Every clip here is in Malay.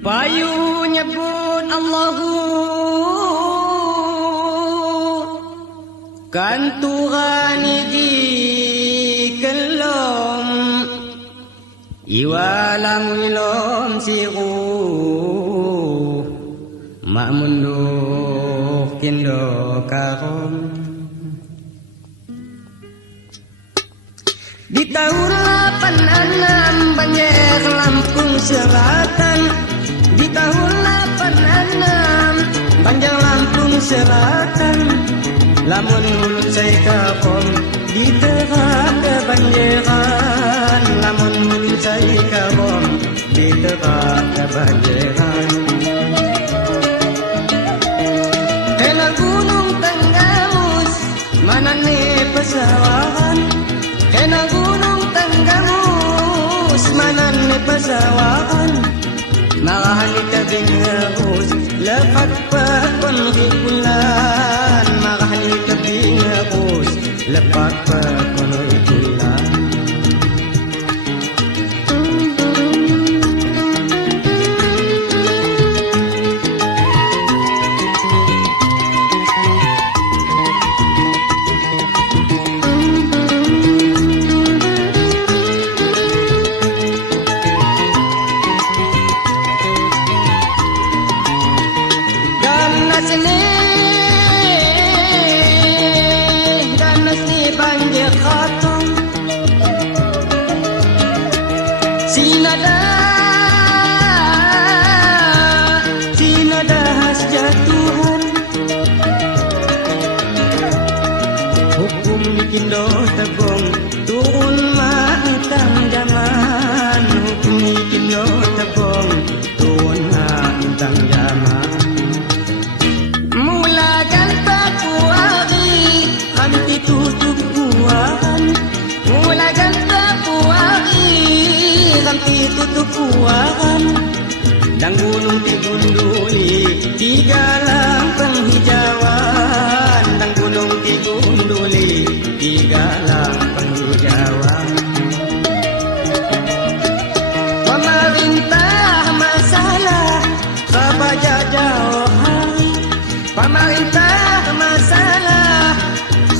Payu nyebut Allahu kan Tuhan di kelom iwalam ilom siru mak munduk kindo karom di tahun 86 banjir Lampung Selatan. Di tahun 86 banjir Lampung Selatan. Lamun mulut saya kakom di tengah kebanjiran. Lamun mulut saya kakom di tengah kebanjiran. Kena gunung Tenggamus mana nih pesawahan. Kena gunung Tenggamus mana nih pesawahan. Marahan tabing harus lepat pakon ikulan. Marahan tabing harus lepat pakon ikulan. Sinada jatuhan hukum bikin do tebong turun mantang zaman. Hukum bikin do tebong turun mantang zaman. Mula janta kuari kanti tutup kuahan. Mula janta kuari kanti tutup kuahan. Dan gunung digunduli tiga lang penghijauan. Dan gunung digunduli tiga lang penghijauan. Pemerintah masalah kabaja jauh hari. Pemerintah masalah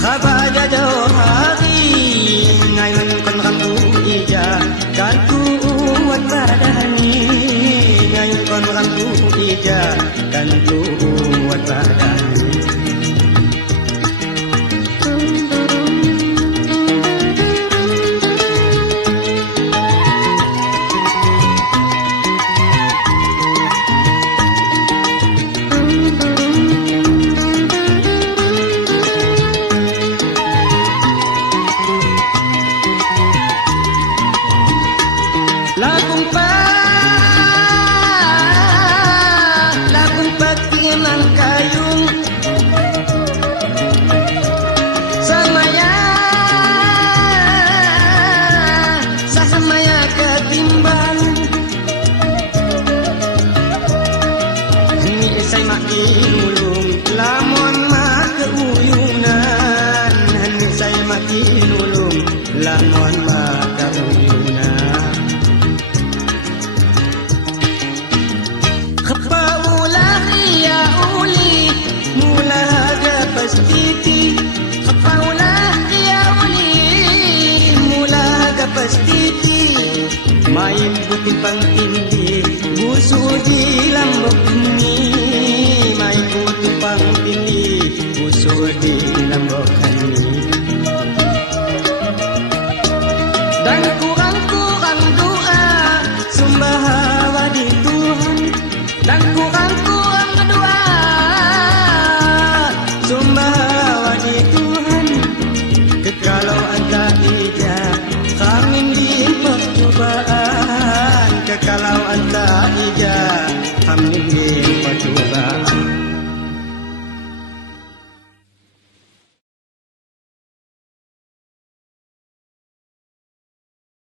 kabaja jauh hari. Ngayon kon rambu ija kan kuat badani. Ngayon kon rambu ija kan kuat badani. Lagung pakiman kayung Samaya ketimbang. Ini saya makin ulung lamun mak keuyunan. Ini saya makin ulung lamun mak keuyunan. Pastiti kapaulah dia uli mula pastiti main putih pangtindi busu di lambok ini. Main putih pangtindi busu di lambok ini. Dan